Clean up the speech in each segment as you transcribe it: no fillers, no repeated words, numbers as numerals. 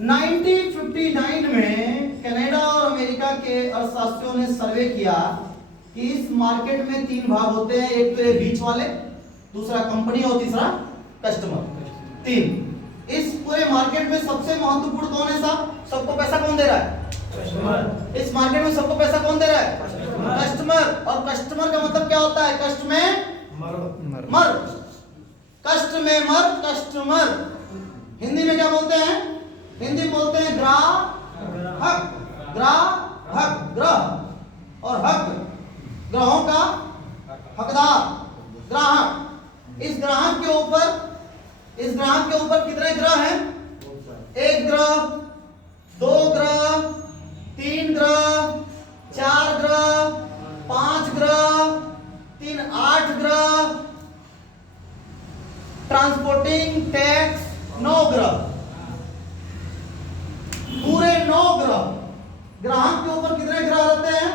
1959 में कनाडा और अमेरिका के अर्थशास्त्रियों ने सर्वे किया कि इस मार्केट में तीन भाग होते हैं, एक तो ये बीच वाले, दूसरा कंपनी और तीसरा कस्टमर। तीन। इस पूरे मार्केट में सबसे महत्वपूर्ण कौन है साहब? सबको पैसा कौन दे रहा है? कस्टमर। इस मार्केट में सबको पैसा कौन दे रहा है? कस्टमर। और कस्टमर का मतलब क्या होता है? कष्ट में मर, कष्ट में मर, कस्टमर। हिंदी में क्या बोलते हैं? हिंदी में बोलते हैं ग्राहक। ग्राहक, ग्रह और हक, ग्रहों का हकदार, ग्राहक। इस ग्राहक के ऊपर कितने ग्रह हैं? एक ग्रह, दो ग्रह, तीन ग्रह, चार ग्रह, पांच ग्रह, तीन, 8 ग्रह, ट्रांसपोर्टिंग टैक्स 9 ग्रह, पूरे 9 ग्रह। ग्राहक के ऊपर कितने ग्रह रहते हैं?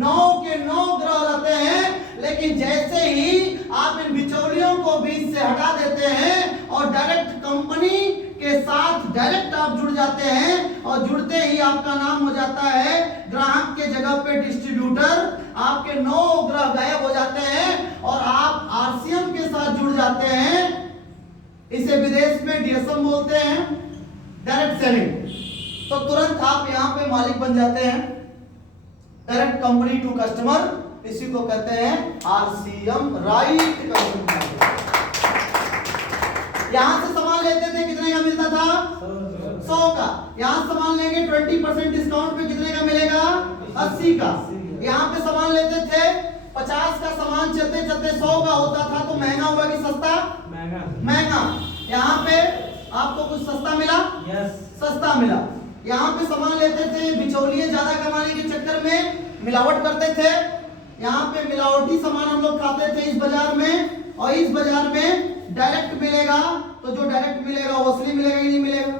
9 के 9 ग्रह रहते हैं। लेकिन जैसे ही आप इन बिचौलियों को बीच से हटा देते हैं और डायरेक्ट कंपनी के साथ डायरेक्ट आप जुड़ जाते हैं, और जुड़ते ही आपका नाम हो जाता है ग्राहक के जगह पे डिस्ट्रीब्यूटर। आपके 9 ग्रह गायब हो जाते हैं और आप आरसीएम के साथ जुड़ जाते हैं। इसे विदेश में डीएसएम बोलते हैं, डायरेक्ट सेलिंग। तो तुरंत आप यहाँ पे मालिक बन जाते हैं, डायरेक्ट कंपनी टू कस्टमर। इसी को कहते हैं आरसीएम, राइट कंज्यूमर। यहां से सामान लेते थे, कितने का मिलता था? 100 का। यहां सामान लेंगे 20% डिस्काउंट पे कितने का मिलेगा? 80 का। यहाँ पे सामान लेते थे 50 का, सामान चलते चलते 100 का होता था, तो महंगा हुआ कि सस्ता? महंगा। यहाँ पे आपको कुछ सस्ता मिला? सस्ता मिला। यहाँ पे सामान लेते थे, बिचौलिए ज्यादा कमाने के चक्कर में मिलावट करते थे। यहाँ पे मिलावटी सामान हम लोग खाते थे इस बाजार में, और इस बाजार में डायरेक्ट मिलेगा। तो जो डायरेक्ट मिलेगा वो असली मिलेगा कि नहीं मिलेगा?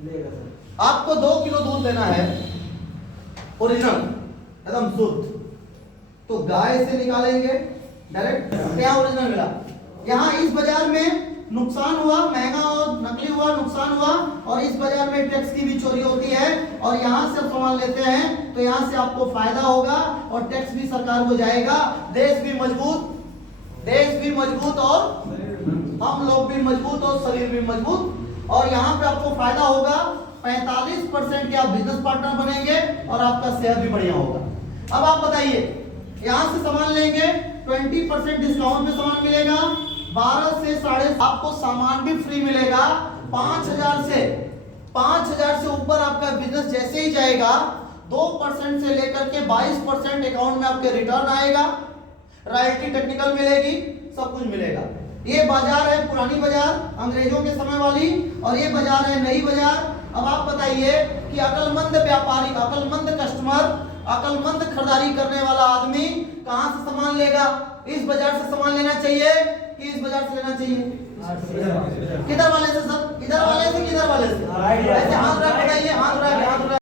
मिलेगा सर। आपको 2 किलो दूध लेना है ओरिजिनल, एकदम शुद्ध, तो गाय से निकालेंगे डायरेक्ट, क्या ओरिजिनल मिला। यहाँ इस बाजार में नुकसान हुआ, महंगा और नकली हुआ, नुकसान हुआ, और इस बाजार में टैक्स की भी चोरी होती है। और यहाँ से सामान लेते हैं तो यहाँ से आपको फायदा होगा और टैक्स भी सरकार को जाएगा। देश भी मजबूत और हम लोग भी मजबूत और शरीर भी मजबूत। और यहाँ पे आपको फायदा होगा, 45% के आप बिजनेस पार्टनर बनेंगे और आपका सेहत भी बढ़िया होगा। अब आप बताइए, यहाँ से सामान लेंगे 20% डिस्काउंट में सामान मिलेगा, 12 से 7.5 आपको सामान भी फ्री मिलेगा। 5000 से ऊपर आपका बिजनेस जैसे ही जाएगा, 2% से लेकर के 22% अकाउंट में आपके रिटर्न आएगा, रॉयल्टी टेक्निकल मिलेगी, सब कुछ मिलेगा। ये बाजार है पुरानी बाजार, अंग्रेजों के समय वाली, और ये बाजार है नई बाजार। अब आप बताइए कि अकलमंद व्यापारी, अकलमंद कस्टमर, अकलमंद खरीदारी करने वाला आदमी कहां से सामान लेगा? इस बाजार से सामान लेना चाहिए कि इस बाजार से लेना चाहिए? किधर वाले से सर? इधर वाले से, किधर वाले से? ऐसे हाथ रख बताइए, हाथ रख।